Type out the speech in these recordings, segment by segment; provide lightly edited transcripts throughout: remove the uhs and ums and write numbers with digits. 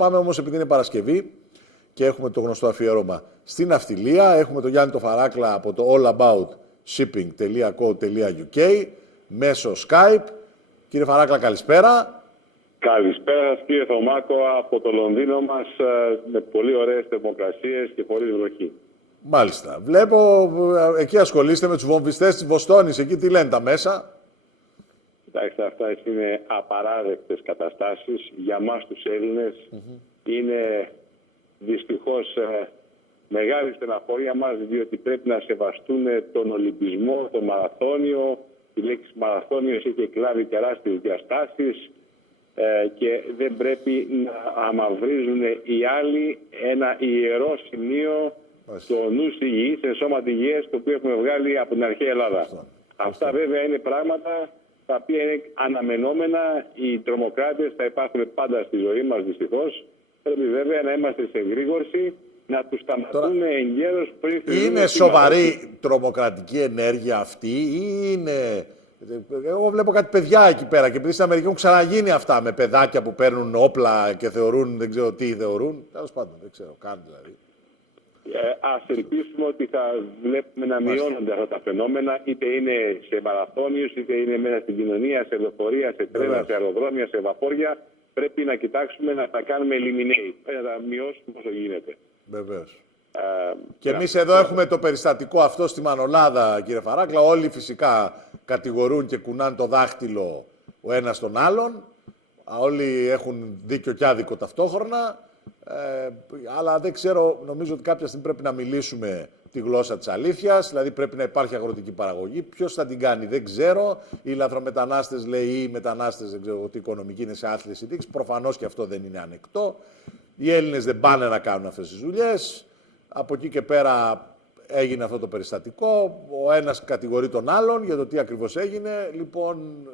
Πάμε όμως, επειδή είναι Παρασκευή και έχουμε το γνωστό αφιέρωμα στην ναυτιλία. Έχουμε τον Γιάννη το Φαράκλα από το allaboutShipping.co.uk μέσω Skype. Κύριε Φαράκλα, καλησπέρα. Καλησπέρα σας, κύριε Θωμάκο, από το Λονδίνο μας, με πολύ ωραίες θερμοκρασίες και χωρίς βροχή. Μάλιστα. Βλέπω, εκεί ασχολείστε με τους βομβιστές της Βοστόνης. Εκεί τι λένε τα μέσα? Κοιτάξτε, αυτά είναι απαράδεκτες καταστάσεις. Για μας τους Έλληνες είναι δυστυχώς μεγάλη στεναχώρια μας, διότι πρέπει να σεβαστούν τον Ολυμπισμό, το μαραθώνιο. Η λέξη μαραθώνιος έχει κλάβει τεράστιες διαστάσεις και δεν πρέπει να αμαυρίζουν οι άλλοι ένα ιερό σημείο, το νους υγιής, εν σώματι υγιές, το οποίο έχουμε βγάλει από την αρχαία Ελλάδα. Αυτά βέβαια είναι πράγματα τα οποία είναι αναμενόμενα. Οι τρομοκράτες θα υπάρχουν πάντα στη ζωή μας, δυστυχώς. Πρέπει βέβαια να είμαστε σε εγρήγορση, να τους σταματούν εγκαίρως πριν. Είναι σοβαρή τρομοκρατική ενέργεια αυτή ή είναι... Εγώ βλέπω κάτι παιδιά εκεί πέρα και επειδή στην Αμερική έχουν ξαναγίνει αυτά με παιδάκια που παίρνουν όπλα και θεωρούν, δεν ξέρω τι θεωρούν. Τέλος πάντων, δεν ξέρω καν δηλαδή. Ας ελπίσουμε ότι θα βλέπουμε να μειώνονται αυτά τα φαινόμενα, είτε είναι σε μαραθώνιους, είτε είναι μέσα στην κοινωνία, σε λεωφορεία, σε τρένα, σε αεροδρόμια, σε βαπόρια. Πρέπει να κοιτάξουμε να τα κάνουμε eliminate, να τα μειώσουμε όσο γίνεται. Βεβαίως. Και εμείς εδώ έχουμε το περιστατικό αυτό στη Μανολάδα, κύριε Φαράκλα. Όλοι φυσικά κατηγορούν και κουνάνε το δάχτυλο ο ένας τον άλλον. Όλοι έχουν δίκιο και άδικο ταυτόχρονα. Αλλά δεν ξέρω, νομίζω ότι κάποια στιγμή πρέπει να μιλήσουμε τη γλώσσα της αλήθειας. Δηλαδή πρέπει να υπάρχει αγροτική παραγωγή. Ποιος θα την κάνει δεν ξέρω. Οι λαθρομετανάστες, λέει, ή οι μετανάστες, δεν ξέρω ότι η οικονομική είναι σε άθλιες συνθήκες. Προφανώς και αυτό δεν είναι ανεκτό. Οι Έλληνες δεν πάνε να κάνουν αυτές τις δουλειές. Από εκεί και πέρα έγινε αυτό το περιστατικό. Ο ένας κατηγορεί τον άλλον για το τι ακριβώς έγινε. Λοιπόν,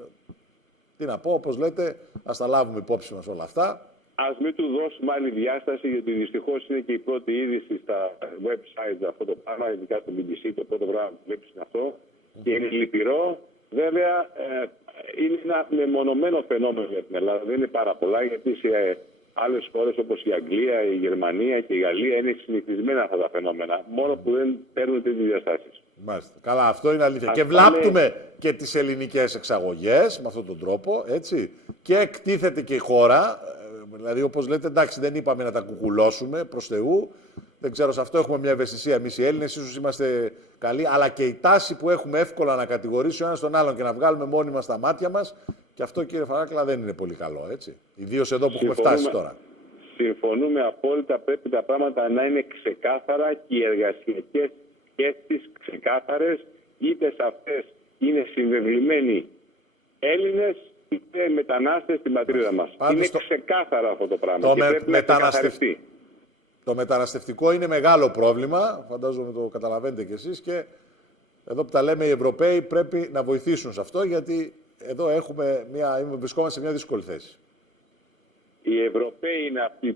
τι να πω, όπως λέτε, ας τα λάβουμε υπόψη μας όλα αυτά. Ας μην του δώσουμε άλλη διάσταση, γιατί δυστυχώς είναι και η πρώτη είδηση στα websites αυτό το πράγμα, ειδικά στο BBC, το πρώτο πράγμα που βλέπεις είναι αυτό. Και είναι λυπηρό. Βέβαια, είναι ένα μεμονωμένο φαινόμενο για την Ελλάδα. Δεν είναι πάρα πολλά, γιατί σε άλλες χώρες όπως η Αγγλία, η Γερμανία και η Γαλλία είναι συνηθισμένα αυτά τα φαινόμενα. Μόνο που δεν παίρνουν τέτοιες διαστάσεις. Μάλιστα. Καλά, αυτό είναι αλήθεια. Και βλάπτουμε και τις ελληνικές εξαγωγές με αυτόν τον τρόπο, έτσι. Και εκτίθεται και η χώρα. Δηλαδή, όπως λέτε, εντάξει, δεν είπαμε να τα κουκουλώσουμε προς Θεού. Δεν ξέρω, σε αυτό έχουμε μια ευαισθησία εμείς οι Έλληνες. Ίσως είμαστε καλοί. Αλλά και η τάση που έχουμε εύκολα να κατηγορήσουμε ο ένας τον άλλον και να βγάλουμε μόνοι μας τα μάτια μας. Και αυτό, κύριε Φαράκλα, δεν είναι πολύ καλό, έτσι. Ιδίως εδώ που έχουμε φτάσει τώρα. Συμφωνούμε απόλυτα. Πρέπει τα πράγματα να είναι ξεκάθαρα και οι εργασιακές σχέσεις ξεκάθαρες. Είτε σε αυτές είναι συμβεβλημένοι Έλληνες, είτε μετανάστες στην πατρίδα μας. Είναι ξεκάθαρα αυτό το πράγμα. Και πρέπει να ξεκαθαριστεί. Το μεταναστευτικό είναι μεγάλο πρόβλημα. Φαντάζομαι το καταλαβαίνετε κι εσείς. Και εδώ που τα λέμε, οι Ευρωπαίοι πρέπει να βοηθήσουν σε αυτό, γιατί εδώ βρισκόμαστε σε μια δύσκολη θέση. Οι Ευρωπαίοι είναι αυτοί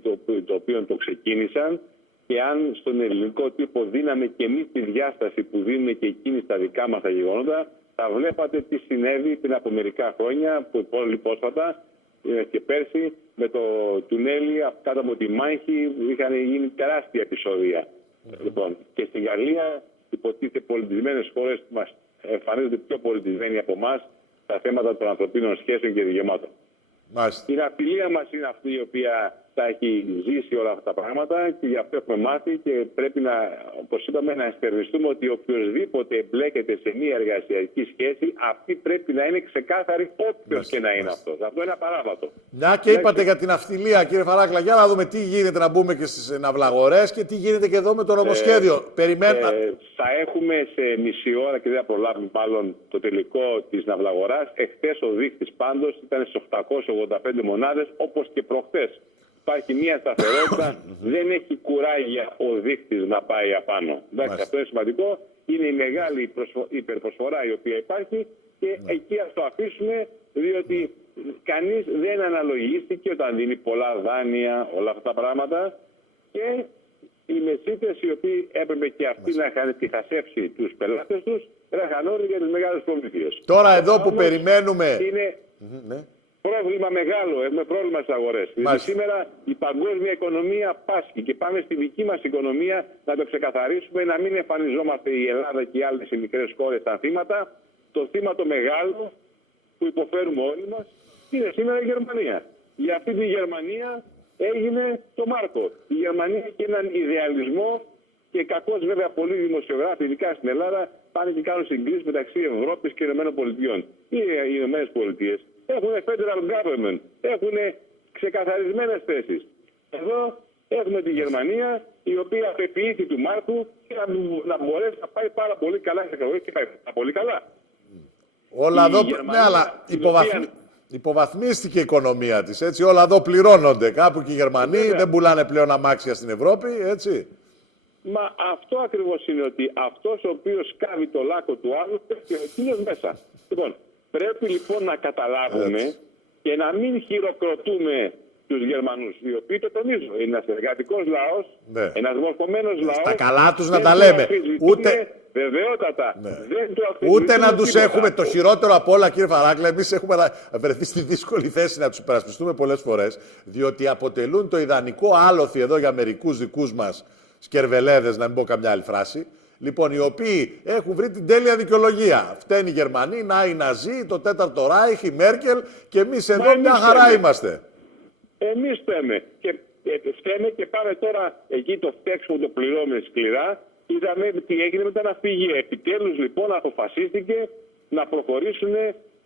το οποίο το ξεκίνησαν, και αν στον ελληνικό τύπο δίναμε και εμείς τη διάσταση που δίνουμε και εκείνοι στα δικά μας τα γεγονότα, θα βλέπατε τι συνέβη πριν από μερικά χρόνια, πολύ πρόσφατα και πέρσι, με το τουνέλι κάτω από τη Μάχη, είχαν γίνει τεράστια επεισόδια. Λοιπόν, και στη Γαλλία, υποτίθεται πολιτισμένες χώρες που μας εμφανίζονται πιο πολιτισμένοι από εμάς στα θέματα των ανθρωπίνων σχέσεων και δικαιωμάτων. Μάλιστα. Η ναυτιλία μας είναι αυτή η οποία θα έχει ζήσει όλα αυτά τα πράγματα και γι' αυτό έχουμε μάθει και πρέπει να, όπως είπαμε, να εστερνιστούμε ότι οποιοδήποτε εμπλέκεται σε μια εργασιακή σχέση, αυτή πρέπει να είναι ξεκάθαρη, όποιος και να είναι αυτός. Αυτό είναι απαράβατο. Μια και είπατε για την ναυτιλία, κύριε Φαράκλα, για να δούμε τι γίνεται, να μπούμε και στις ναυλαγορές και τι γίνεται και εδώ με το νομοσχέδιο. Θα έχουμε σε μισή ώρα και δεν θα προλάβουμε μάλλον το τελικό της ναυλαγοράς. Εχθές ο δείκτης πάντως ήταν στις 885 μονάδες, όπως και προχθές. Υπάρχει μια σταθερότητα, δεν έχει κουράγια ο δείκτης να πάει απάνω. Εντάξει, αυτό είναι σημαντικό. Είναι η μεγάλη υπερπροσφορά η οποία υπάρχει και εκεί ας το αφήσουμε, διότι κανείς δεν αναλογίστηκε όταν δίνει πολλά δάνεια, όλα αυτά τα πράγματα, και οι μεσίτες οι οποίοι έπρεπε και αυτοί να είχαν διχασέψει τους πελάτες τους, ραχανώνουν για τις μεγάλες προμήθειες. Τώρα εδώ που περιμένουμε... Είναι... πρόβλημα μεγάλο, έχουμε πρόβλημα στις αγορές. Δηλαδή σήμερα η παγκόσμια οικονομία πάσχει και πάμε στη δική μας οικονομία να το ξεκαθαρίσουμε, να μην εμφανιζόμαστε η Ελλάδα και οι άλλες οι μικρές χώρες τα θύματα. Το θύμα το μεγάλο που υποφέρουμε όλοι μας είναι σήμερα η Γερμανία. Για αυτή τη Γερμανία έγινε το Μάρκο. Η Γερμανία έχει έναν ιδεαλισμό και κακώς βέβαια πολλοί δημοσιογράφοι, ειδικά στην Ελλάδα, πάνε και κάνουν συγκρίσεις μεταξύ Ευρώπης και ΗΠΑ. Οι ΗΠΑ έχουν federal government, έχουν ξεκαθαρισμένες θέσεις. Εδώ έχουμε τη Γερμανία, η οποία απεποιήθη του Μάρκου και να μπορέσει να πάει πάρα πολύ καλά σε εκλογές και πάει πολύ καλά. Όλα εδώ, ναι, αλλά υποβαθμίστηκε η οικονομία της, έτσι. Όλα εδώ πληρώνονται. Κάπου και οι Γερμανοί δεν πουλάνε πλέον αμάξια στην Ευρώπη, έτσι. Μα αυτό ακριβώς είναι, ότι αυτός ο οποίος σκάβει το λάκκο του άλλου πέφτει ο κύλος μέσα. Λοιπόν, πρέπει λοιπόν να καταλάβουμε και να μην χειροκροτούμε τους Γερμανούς, οι οποίοι το τονίζω. Είναι ένας εργατικός λαός, ένας μορφωμένος λαός. Στα καλά τους να τα λέμε. Βεβαιότατα. Δεν το ούτε να τους έχουμε. Το χειρότερο απ' όλα, κύριε Φαράκλα, εμείς έχουμε βρεθεί στη δύσκολη θέση να τους υπερασπιστούμε πολλές φορές, διότι αποτελούν το ιδανικό άλοθη εδώ για μερικούς δικούς μας σκερβελέδες, να μην πω καμιά άλλη φράση. Λοιπόν, οι οποίοι έχουν βρει την τέλεια δικαιολογία. Φταίνει οι Γερμανοί, να οι Ναζί, το Τέταρτο Ράιχ, η Μέρκελ και εμείς εδώ μια χαρά είμαστε. Εμείς φταίμε. Και φταίμε και πάμε τώρα εκεί το φταίξιμο το πληρώμε σκληρά. Είδαμε τι έγινε με τα ναυπηγεία. Επιτέλους λοιπόν αποφασίστηκε να προχωρήσουν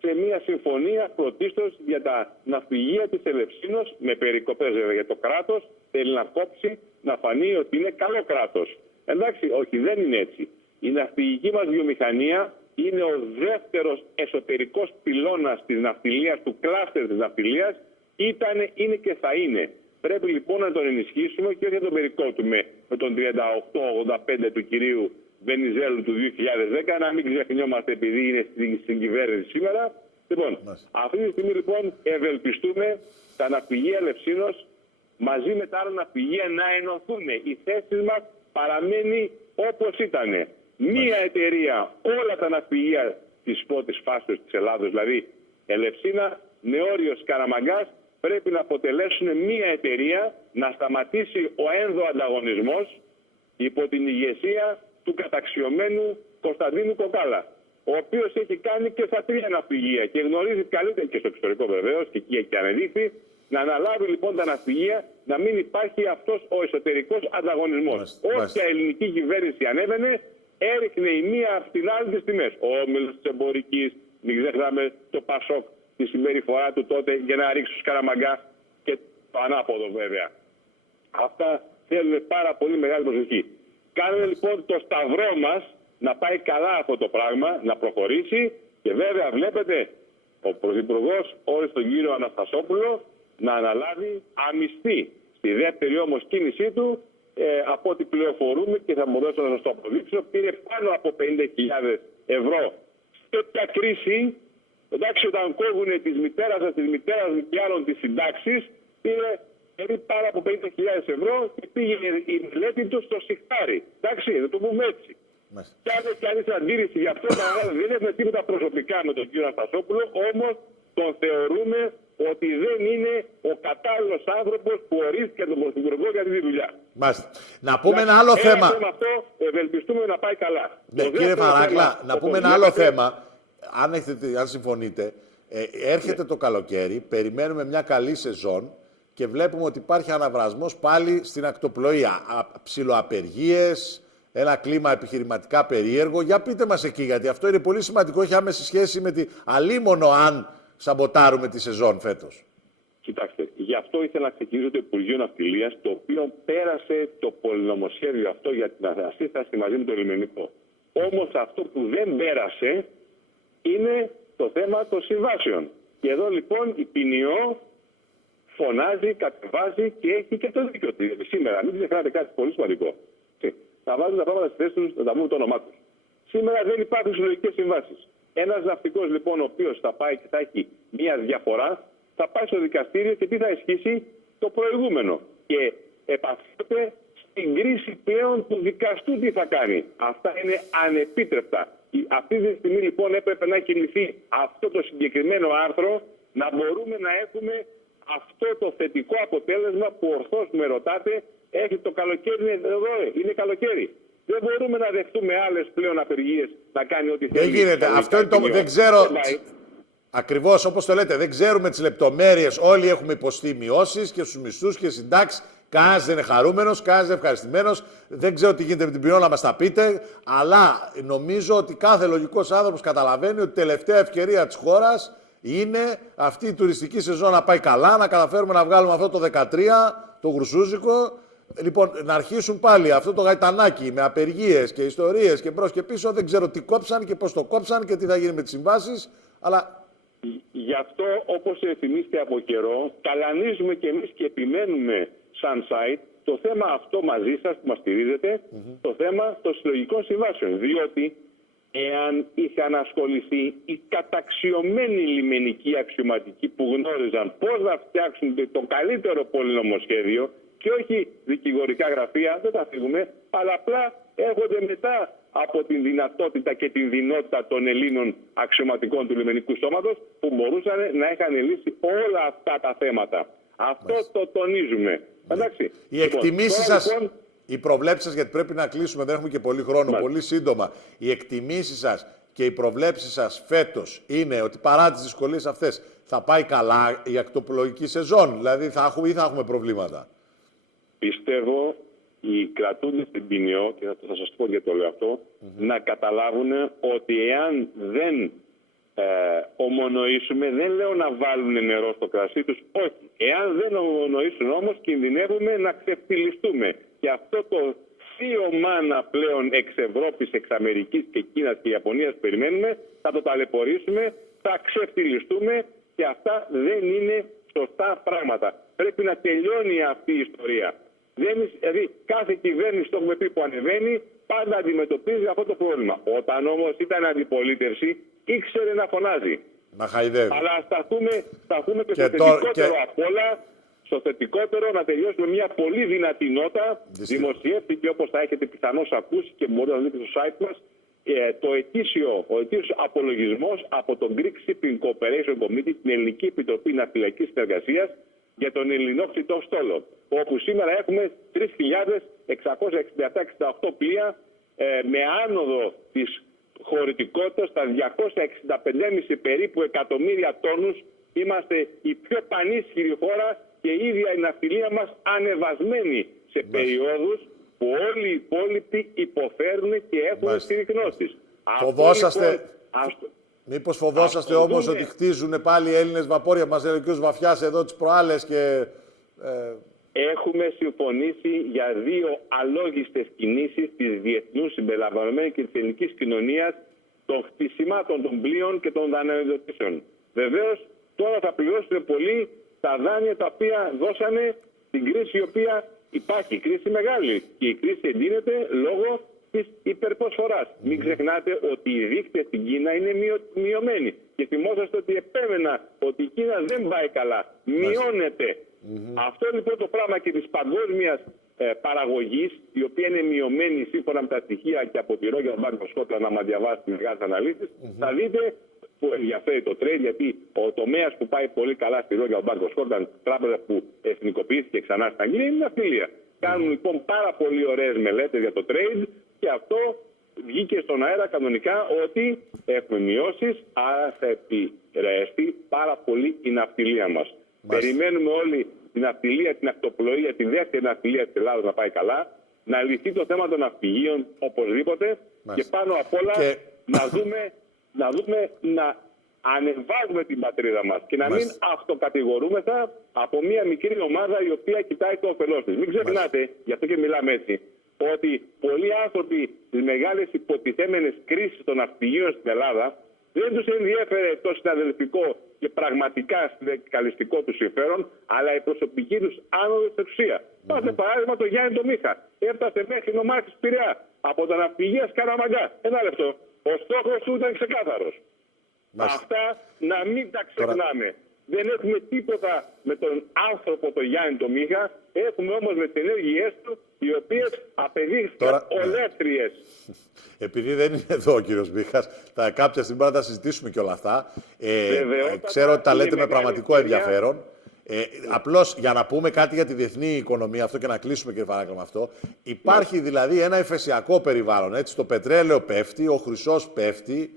σε μια συμφωνία πρωτίστως για τα ναυπηγεία της Ελευσίνος, με περικοπές για το κράτος. Θέλει να κόψει, να φανεί ότι είναι καλό κράτος. Εντάξει, όχι, δεν είναι έτσι. Η ναυπηγική μας βιομηχανία είναι ο δεύτερος εσωτερικός πυλώνας της ναυτιλίας, του κλάστερ της ναυτιλίας. Ήταν, είναι και θα είναι. Πρέπει λοιπόν να τον ενισχύσουμε και όχι να τον περικόπτουμε με τον 38-85 του κυρίου Βενιζέλου του 2010, να μην ξεχνιόμαστε επειδή είναι στην κυβέρνηση σήμερα. Λοιπόν, αυτή τη στιγμή λοιπόν ευελπιστούμε τα ναυπηγεία Ελευσίνος μαζί με τα άλλα ναυπηγεία να ενωθούν. Η θέση μας παραμένει όπως ήταν. Μία εταιρεία, όλα τα ναυπηγεία της πρώτης φάσης της Ελλάδος, δηλαδή Ελευσίνα, Νεώριος, Καραμαγκάς, πρέπει να αποτελέσουν μία εταιρεία, να σταματήσει ο ένδοανταγωνισμός υπό την ηγεσία του καταξιωμένου Κωνσταντίνου Κοκάλα, ο οποίος έχει κάνει και στα 3 ναυπηγεία και γνωρίζει καλύτερα, και στο εξωτερικό βεβαίως, και εκεί έχει ανεδείχθει, να αναλάβει λοιπόν τα ναυπηγεία, να μην υπάρχει αυτός ο εσωτερικός ανταγωνισμός. Όποια ελληνική κυβέρνηση ανέβαινε, έριχνε η μία από την άλλη τις τιμές. Ο όμιλος της εμπορικής, μην ξεχνάμε το Πασόκ, τη συμπεριφορά του τότε για να ρίξει τους Καραμαγκά και το ανάποδο βέβαια. Αυτά θέλουν πάρα πολύ μεγάλη προσοχή. Κάνουμε λοιπόν το σταυρό μας να πάει καλά αυτό το πράγμα, να προχωρήσει και βέβαια βλέπετε ο Πρωθυπουργός όρισε τον κύριο Αναστασόπουλο να αναλάβει αμυστή. Στη δεύτερη όμως κίνησή του, από ό,τι πληροφορούμε και θα μπορέσω να σας το αποδείξω, πήρε πάνω από 50.000 ευρώ. Σε τέτοια κρίση, εντάξει, όταν κόβουν τις μητέρας σας, τις μητέρας μου και άλλων τις συντάξεις, πήρε πάνω από 50.000 ευρώ και πήγε η μελέτη του στο σιχτάρι. Εντάξει, θα το πούμε έτσι. Και αν έχει κανείς αντίρρηση γι' αυτό, δεν έχουμε τίποτα προσωπικά με τον κύριο Αναστασόπουλο, όμως τον θεωρούμε ότι δεν είναι ο κατάλληλος άνθρωπος που ορίστηκε τον Πρωθυπουργό για τη δουλειά. Μάλιστα. Να πούμε ένα άλλο θέμα. Αυτό ευελπιστούμε να πάει καλά. Ναι, κύριε Φαράκλα, να πούμε ένα άλλο θέμα. Αν συμφωνείτε, έρχεται το καλοκαίρι, περιμένουμε μια καλή σεζόν και βλέπουμε ότι υπάρχει αναβρασμός πάλι στην ακτοπλοεία. Ψιλοαπεργίες, ένα κλίμα επιχειρηματικά περίεργο. Για πείτε μας εκεί, γιατί αυτό είναι πολύ σημαντικό, έχει άμεση σχέση με τη αλίμονο αν σαμποτάρουμε τη σεζόν φέτος. Κοιτάξτε, γι' αυτό ήθελα να ξεκινήσω το Υπουργείο Ναυτιλίας, το οποίο πέρασε το πολυνομοσχέδιο αυτό για την ασύσταση μαζί με το λιμενικό. Όμως αυτό που δεν πέρασε είναι το θέμα των συμβάσεων. Και εδώ λοιπόν η ποινιό φωνάζει, κατεβάζει και έχει και το δίκιο της. Σήμερα, μην ξεχνάτε κάτι πολύ σημαντικό. Θα βάζουν τα πράγματα στη θέση τους, να τα πούμε το όνομά τους. Σήμερα δεν υπάρχουν συλλογικές συμβάσεις. Ένας ναυτικός λοιπόν, ο οποίος θα πάει και θα έχει μία διαφορά, θα πάει στο δικαστήριο και τι θα ισχύσει? Το προηγούμενο. Και επαφείται στην κρίση πλέον του δικαστού τι θα κάνει. Αυτά είναι ανεπίτρεπτα. Αυτή τη στιγμή λοιπόν έπρεπε να κινηθεί αυτό το συγκεκριμένο άρθρο να μπορούμε να έχουμε αυτό το θετικό αποτέλεσμα που ορθώς με ρωτάτε, έχει το καλοκαίρι εδώ, είναι καλοκαίρι. Δεν μπορούμε να δεχτούμε άλλες πλέον απεργίες να κάνει ό,τι θέλει. Δεν γίνεται. Αυτό είναι το... Δεν ξέρω... Ακριβώς όπως το λέτε, δεν ξέρουμε τις λεπτομέρειες. Όλοι έχουμε υποστεί μειώσεις και στους μισθούς και συντάξεις. Κανένας δεν είναι χαρούμενος, κανένας δεν είναι ευχαριστημένος. Δεν ξέρω τι γίνεται με την πυρηνό, να μας τα πείτε. Αλλά νομίζω ότι κάθε λογικός άνθρωπος καταλαβαίνει ότι η τελευταία ευκαιρία της χώρας είναι αυτή η τουριστική σεζόν να πάει καλά, να καταφέρουμε να βγάλουμε αυτό το 13, το γρουσούζικο. Λοιπόν, να αρχίσουν πάλι αυτό το γαϊτανάκι με απεργίες και ιστορίες και μπρος και πίσω. Δεν ξέρω τι κόψαν και πώς το κόψαν και τι θα γίνει με τις συμβάσεις. Αλλά... Γι' αυτό, όπως θυμίστε από καιρό, ταλανίζουμε και εμείς και επιμένουμε σαν site το θέμα αυτό μαζί σας που μας στηρίζετε, το θέμα των συλλογικών συμβάσεων. Διότι εάν είχαν ασχοληθεί οι καταξιωμένοι λιμενικοί αξιωματικοί που γνώριζαν πώς να φτιάξουν το καλύτερο πολυνομοσχέδιο και όχι δικηγορικά γραφεία, δεν τα φύγουμε, αλλά απλά έρχονται μετά από την δυνατότητα και την δυνότητα των Ελλήνων αξιωματικών του λιμενικού σώματος που μπορούσαν να είχαν λύσει όλα αυτά τα θέματα. Αυτό το τονίζουμε. Εντάξει. Οι εκτιμήσεις σας, οι προβλέψεις σας, γιατί πρέπει να κλείσουμε, δεν έχουμε και πολύ χρόνο, πολύ σύντομα. Οι εκτιμήσεις σας και οι προβλέψεις σας φέτος είναι ότι παρά τις δυσκολίες αυτές θα πάει καλά η ακτοπλοϊκή σεζόν, δηλαδή θα έχουμε προβλήματα? Πιστεύω οι κρατούντες στην ποινιό, και θα σας πω γιατί το λέω αυτό, να καταλάβουν ότι εάν δεν ομονοήσουμε, δεν λέω να βάλουν νερό στο κρασί τους, όχι. Εάν δεν ομονοήσουν όμως, κινδυνεύουμε να ξεφτυλιστούμε. Και αυτό το θείο μάνα πλέον εξ Ευρώπης, εξ Αμερικής και Κίνας και Ιαπωνίας που περιμένουμε, θα το ταλαιπωρήσουμε, θα ξεφτυλιστούμε και αυτά δεν είναι σωστά πράγματα. Πρέπει να τελειώνει αυτή η ιστορία. Δηλαδή, κάθε κυβέρνηση, το έχουμε πει, που ανεβαίνει, πάντα αντιμετωπίζει αυτό το πρόβλημα. Όταν όμως ήταν αντιπολίτευση, ήξερε να φωνάζει. Να χαϊδεύει. Αλλά σταθούμε και στο θετικότερο απ' όλα, στο θετικότερο να τελειώσουμε μια πολύ δυνατή νότα. Δημοσιεύτηκε, όπως θα έχετε πιθανώς ακούσει και μπορείτε να δείτε στο site μας, ο ετήσιος απολογισμός από το Greek Shipping Cooperation Committee, την Ελληνική Επιτροπή Ναυτιλιακής Συνεργασίας, για τον ελληνόκτητο στόλο, όπου σήμερα έχουμε 3.667-68 πλοία με άνοδο της χωρητικότητας στα 265,5 περίπου εκατομμύρια τόνους. Είμαστε η πιο πανίσχυρη χώρα και η ίδια η ναυτιλία μας ανεβασμένη σε περιόδους που όλοι οι υπόλοιποι υποφέρουν και έχουν συρρυκνώσεις. Φοβόσαστε... Μήπως φοβόσαστε όμως ότι χτίζουν πάλι οι Έλληνες βαπόρια? Μας λέει ο κ. Βαφιάς εδώ τις προάλλες και... Έχουμε συμφωνήσει για 2 αλόγιστες κινήσεις της διεθνούς συμπεριλαμβανομένης και της ελληνικής κοινωνίας των χτισιμάτων των πλοίων και των δανειοδοτήσεων. Βεβαίως, τώρα θα πληρώσουν πολύ τα δάνεια τα οποία δώσανε στην κρίση η οποία υπάρχει. Η κρίση μεγάλη και η κρίση εντείνεται λόγω της υπερπροσφοράς. Μην ξεχνάτε ότι οι δείκτες στην Κίνα είναι μειωμένοι. Και θυμόσαστε ότι επέμενα ότι η Κίνα δεν πάει καλά. Μειώνεται. Αυτό λοιπόν το πράγμα και της παγκόσμιας παραγωγής, η οποία είναι μειωμένη σύμφωνα με τα στοιχεία και από τη Royal Bank of Scotland, άμα διαβάσετε μεγάλες αναλύσεις, θα δείτε που ενδιαφέρει το trade, γιατί ο τομέας που πάει πολύ καλά στη Royal Bank of Scotland, τράπεζα που εθνικοποιήθηκε ξανά στην Αγγλία, είναι η ναυτιλία. Κάνουν λοιπόν πάρα πολύ ωραίες μελέτες για το trade και αυτό βγήκε στον αέρα κανονικά ότι έχουμε μειώσεις, άρα θα επηρεαστεί πάρα πολύ η ναυτιλία μας. Περιμένουμε όλοι την ναυτιλία, την ακτοπλοεία, τη δεύτερη ναυτιλία της Ελλάδας να πάει καλά, να λυθεί το θέμα των ναυπηγείων οπωσδήποτε και πάνω απ' όλα να δούμε να ανεβάζουμε την πατρίδα μας και να μην αυτοκατηγορούμεθα από μια μικρή ομάδα η οποία κοιτάει το όφελός της. Μην ξεχνάτε, γι' αυτό και μιλάμε έτσι, ότι πολλοί άνθρωποι στις μεγάλες υποτιθέμενες κρίσεις των ναυπηγείων στην Ελλάδα δεν τους ενδιέφερε το συναδελφικό και πραγματικά συνδικαλιστικό του συμφέρον, αλλά η προσωπική τους άνοδος στην εξουσία. Πάτε παράδειγμα το Γιάννη το Μίχα. Έφτασε μέχρι την ομάδα της Πειραιά από τα ναυπηγεία Σκαραμαγκά. Ένα λεπτό. Ο στόχος του ήταν ξεκάθαρος. Αυτά να μην τα ξεχνάμε. Δεν έχουμε τίποτα με τον άνθρωπο τον Γιάννη τον Μίχα. Έχουμε όμως με τις ενέργειές του οι οποίες απεδείχθηκαν ολέθριες. Επειδή δεν είναι εδώ ο κύριος Μίχας, κάποια στιγμή θα τα συζητήσουμε και όλα αυτά. Ξέρω ότι τα λέτε με πραγματικό ενδιαφέρον. Απλώς για να πούμε κάτι για τη διεθνή οικονομία, αυτό και να κλείσουμε, κύριε Φαράκλα, με αυτό. Υπάρχει δηλαδή ένα υφεσιακό περιβάλλον. Έτσι, το πετρέλαιο πέφτει, ο χρυσός πέφτει.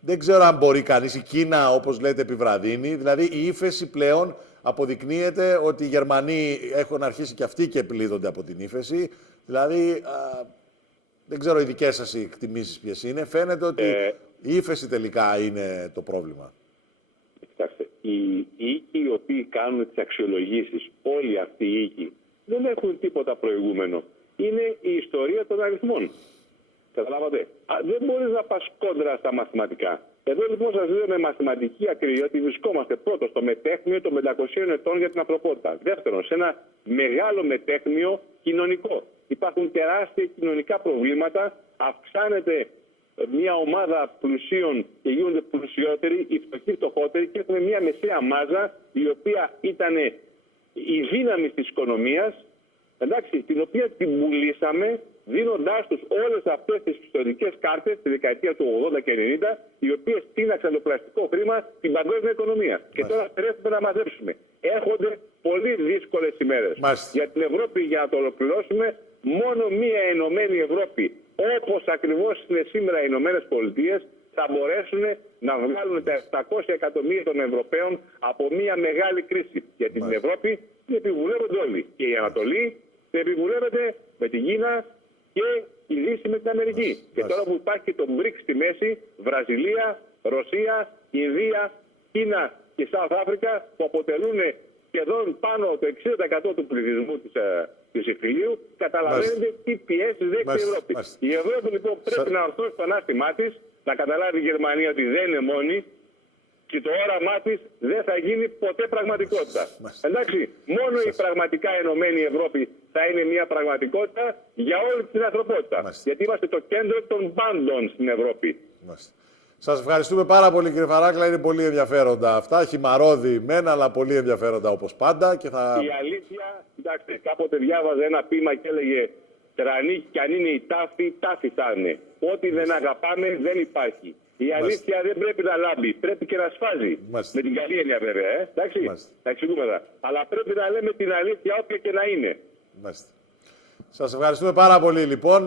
Δεν ξέρω αν μπορεί κανείς, η Κίνα, όπως λέτε, επιβραδύνει. Δηλαδή η ύφεση πλέον αποδεικνύεται ότι οι Γερμανοί έχουν αρχίσει και αυτοί και επιλύονται από την ύφεση. Δηλαδή, δεν ξέρω οι δικές σας εκτιμήσεις ποιες είναι. Φαίνεται ότι η ύφεση τελικά είναι το πρόβλημα. Κοιτάξτε, οι οίκοι οι οποίοι κάνουν τις αξιολογήσεις, όλοι αυτοί οι οίκοι, δεν έχουν τίποτα προηγούμενο. Είναι η ιστορία των αριθμών. Καταλάβατε. Δεν μπορείς να πας κόντρα στα μαθηματικά. Εδώ λοιπόν σας λέω με μαθηματική ακρίβεια ότι βρισκόμαστε πρώτο στο μετέχμιο των 500 ετών για την ανθρωπότητα. Δεύτερον, σε ένα μεγάλο μετέχμιο κοινωνικό. Υπάρχουν τεράστια κοινωνικά προβλήματα, αυξάνεται μια ομάδα πλουσίων και γίνονται πλουσιότεροι, οι φτωχοί φτωχότεροι και έχουμε μια μεσαία μάζα η οποία ήταν η δύναμη της οικονομίας, εντάξει, την οποία την πουλήσαμε δίνοντάς τους όλες αυτές τις ιστορικές κάρτες τη δεκαετία του 80 και 90, οι οποίες τίναξαν το πλαστικό χρήμα στην παγκόσμια οικονομία. Και τώρα πρέπει να μαζέψουμε. Έρχονται πολύ δύσκολες ημέρες. Για την Ευρώπη, για να το ολοκληρώσουμε, μόνο μία ενωμένη Ευρώπη, όπως ακριβώς είναι σήμερα οι Ηνωμένες Πολιτείες, θα μπορέσουν να βγάλουν τα 700 εκατομμύρια των Ευρωπαίων από μία μεγάλη κρίση. Γιατί την Ευρώπη την επιβουλεύονται όλοι. Και η Ανατολή την επιβουλεύεται με την Κίνα και η Δύση με την Αμερική. Και τώρα που υπάρχει το BRICS στη μέση, Βραζιλία, Ρωσία, Ινδία, Κίνα και South Africa, που αποτελούν σχεδόν πάνω το 60% του πληθυσμού της Ιφιλίου, καταλαβαίνετε τι πιέσεις δέχεται η Ευρώπη. Η Ευρώπη λοιπόν πρέπει να ορθώσει το ανάστημά της, να καταλάβει η Γερμανία ότι δεν είναι μόνη και το όραμά της δεν θα γίνει ποτέ πραγματικότητα. Εντάξει, μόνο η πραγματικά ενωμένη Ευρώπη θα είναι μια πραγματικότητα για όλη την ανθρωπότητα. Γιατί είμαστε το κέντρο των πάντων στην Ευρώπη. Σας ευχαριστούμε πάρα πολύ, κύριε Φαράκλα. Είναι πολύ ενδιαφέροντα αυτά. Χυμαρώδη μένα, αλλά πολύ ενδιαφέροντα όπως πάντα. Και θα... Η αλήθεια, κοιτάξτε, κάποτε διάβαζα ένα ποίημα και έλεγε «Τρανή κι αν είναι η τάφη, τάφη θα είναι. Ό,τι δεν αγαπάμε δεν υπάρχει». Η αλήθεια δεν πρέπει να λάμπει, πρέπει και να σφάζει. Με την καλή έννοια βέβαια, εντάξει, τα εξηγούμενα. Αλλά πρέπει να λέμε την αλήθεια όποια και να είναι. Σας ευχαριστούμε πάρα πολύ λοιπόν.